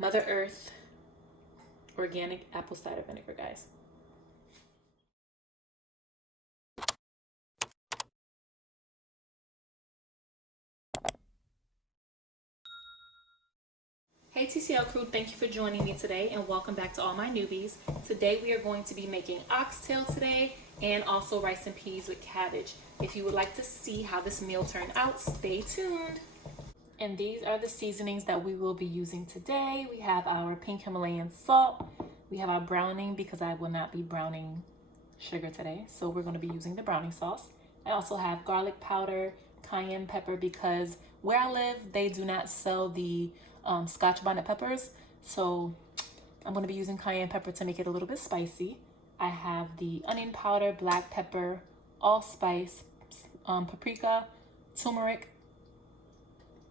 Mother Earth organic apple cider vinegar, guys. Hey TCL crew, thank you for joining me today and welcome back to all my newbies. Today we are going to be making oxtail today and also rice and peas with cabbage. If you would like to see how this meal turned out, stay tuned. And these are the seasonings that we will be using today. We have our pink Himalayan salt. We have our browning because I will not be browning sugar today, so we're going to be using the browning sauce. I also have garlic powder, cayenne pepper because where I live they do not sell the Scotch bonnet peppers, so I'm going to be using cayenne pepper to make it a little bit spicy. I have the onion powder, black pepper, allspice, paprika, turmeric,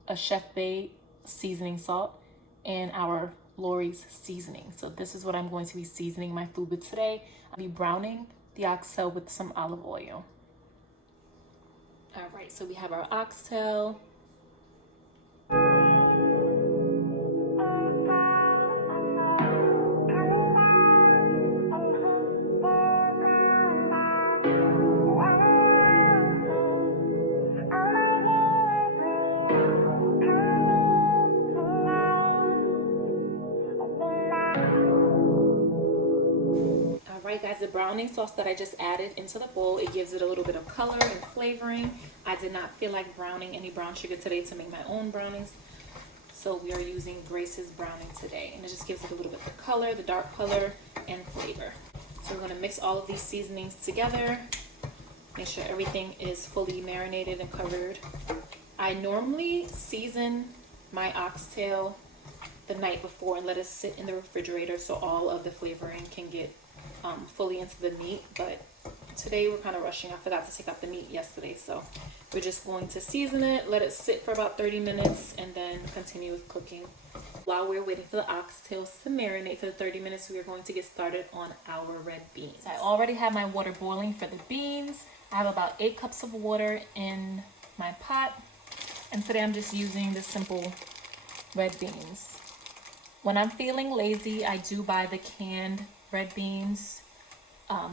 a Chef Bay seasoning salt, and our Lori's seasoning. So this is what I'm going to be seasoning my food with today. I'll be browning the oxtail with some olive oil. All right, so we have our oxtail. Alright guys, the browning sauce that I just added into the bowl, it gives it a little bit of color and flavoring. I did not feel like browning any brown sugar today to make my own brownings, so we are using Grace's browning today, and it just gives it a little bit of color, the dark color, and flavor. So we're going to mix all of these seasonings together, make sure everything is fully marinated and covered. I normally season my oxtail the night before and let it sit in the refrigerator so all of the flavoring can get fully into the meat, but today we're kind of rushing. I forgot to take out the meat yesterday, so we're just going to season it, let it sit for about 30 minutes, and then continue with cooking. While we're waiting for the oxtails to marinate for the 30 minutes, we are going to get started on our red beans. I already have my water boiling for the beans. I have about 8 cups of water in my pot, and today I'm just using the simple red beans. When I'm feeling lazy, I do buy the canned red beans,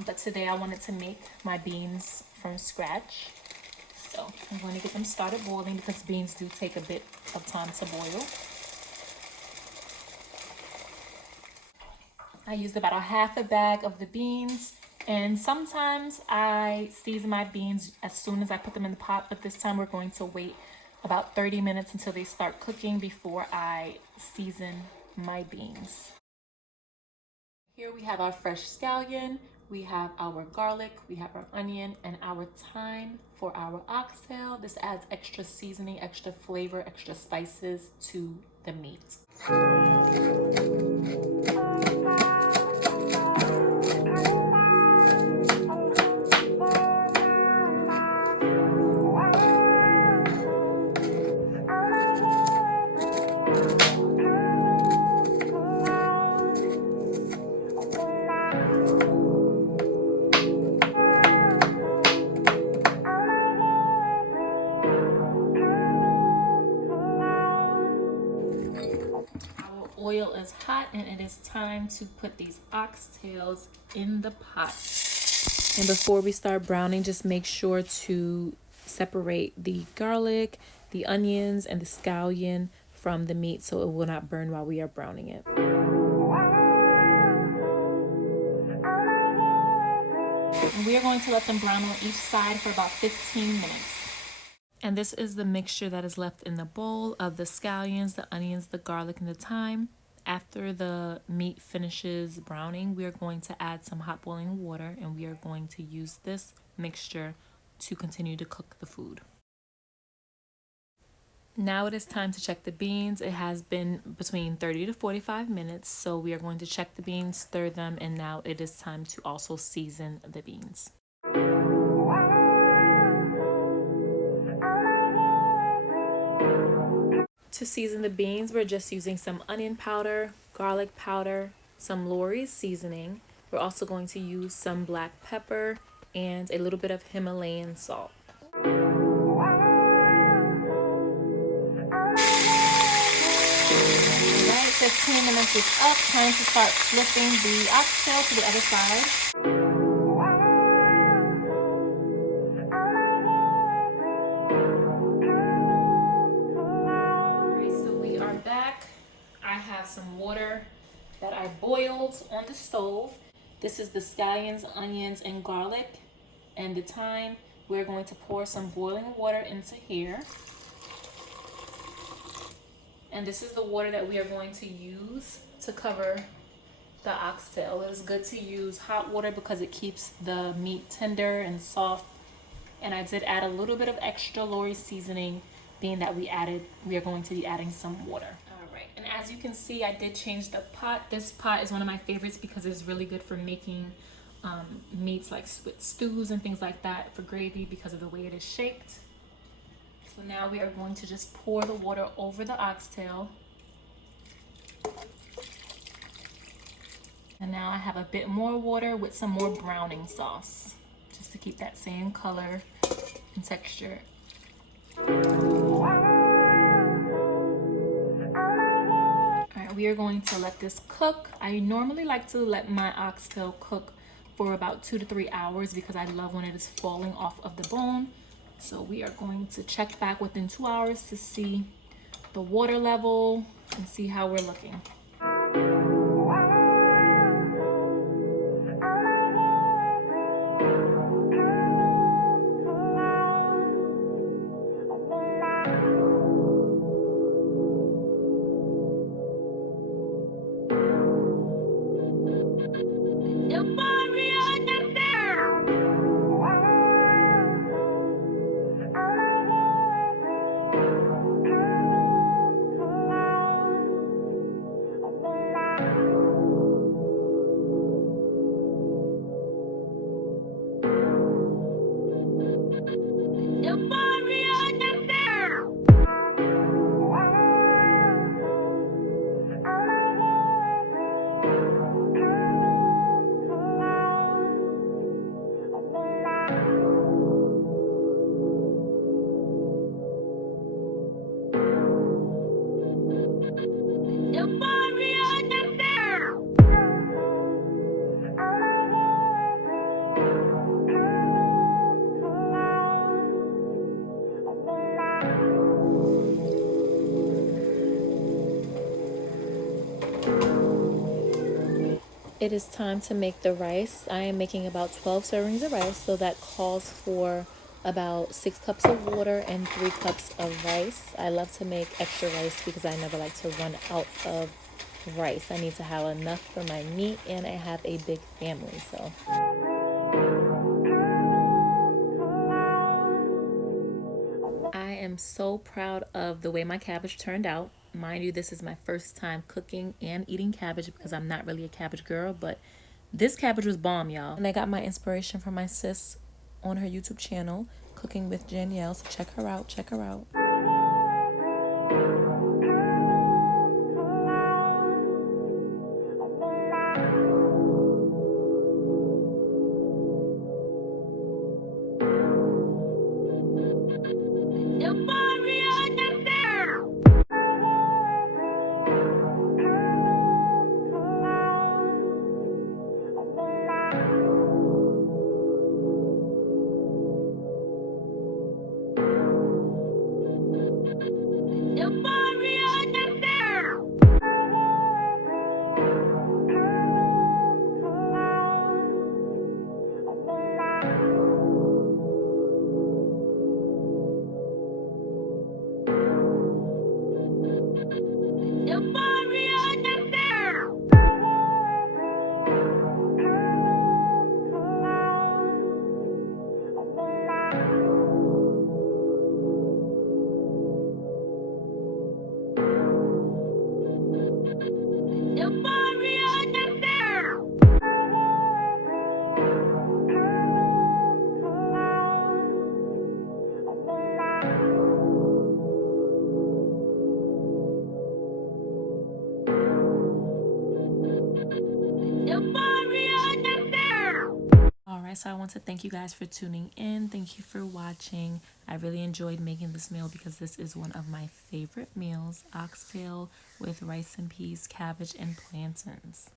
but today I wanted to make my beans from scratch. So I'm going to get them started boiling because beans do take a bit of time to boil. I used about a half a bag of the beans, and sometimes I season my beans as soon as I put them in the pot, but this time we're going to wait about 30 minutes until they start cooking before I season my beans. Here we have our fresh scallion, we have our garlic, we have our onion, and our thyme for our oxtail. This adds extra seasoning, extra flavor, extra spices to the meat. Oil is hot and it is time to put these oxtails in the pot. And before we start browning, just make sure to separate the garlic, the onions, and the scallion from the meat so it will not burn while we are browning it. And we are going to let them brown on each side for about 15 minutes. And this is the mixture that is left in the bowl of the scallions, the onions, the garlic, and the thyme. After the meat finishes browning, we are going to add some hot boiling water, and we are going to use this mixture to continue to cook the food. Now it is time to check the beans. It has been between 30 to 45 minutes, so we are going to check the beans, stir them, and now it is time to also season the beans. To season the beans, we're just using some onion powder, garlic powder, some Lori's seasoning. We're also going to use some black pepper and a little bit of Himalayan salt. Alright, 15 minutes is up. Time to start flipping the oxtail to the other side. Alright, so we are back. I have some water that I boiled on the stove. This is the scallions, onions, and garlic. And the thyme, we're going to pour some boiling water into here. And this is the water that we are going to use to cover the oxtail. It is good to use hot water because it keeps the meat tender and soft. And I did add a little bit of extra Lori seasoning, being that we are going to be adding some water. All right, and as you can see, I did change the pot. This pot is one of my favorites because it's really good for making meats like with stews and things like that, for gravy, because of the way it is shaped. So now we are going to just pour the water over the oxtail. And now I have a bit more water with some more browning sauce, just to keep that same color and texture. Alright, we are going to let this cook. I normally like to let my oxtail cook for about 2 to 3 hours because I love when it is falling off of the bone. So we are going to check back within 2 hours to see the water level and see how we're looking. It is time to make the rice. I am making about 12 servings of rice, so that calls for about 6 cups of water and 3 cups of rice. I love to make extra rice because I never like to run out of rice. I need to have enough for my meat, and I have a big family, so. I am so proud of the way my cabbage turned out. Mind you, this is my first time cooking and eating cabbage because I'm not really a cabbage girl, but this cabbage was bomb, y'all. And I got my inspiration from my sis on her YouTube channel, Cooking with Danielle, so check her out, check her out. Alright, so I want to thank you guys for tuning in. Thank you for watching. I really enjoyed making this meal because this is one of my favorite meals. Oxtail with rice and peas, cabbage, and plantains.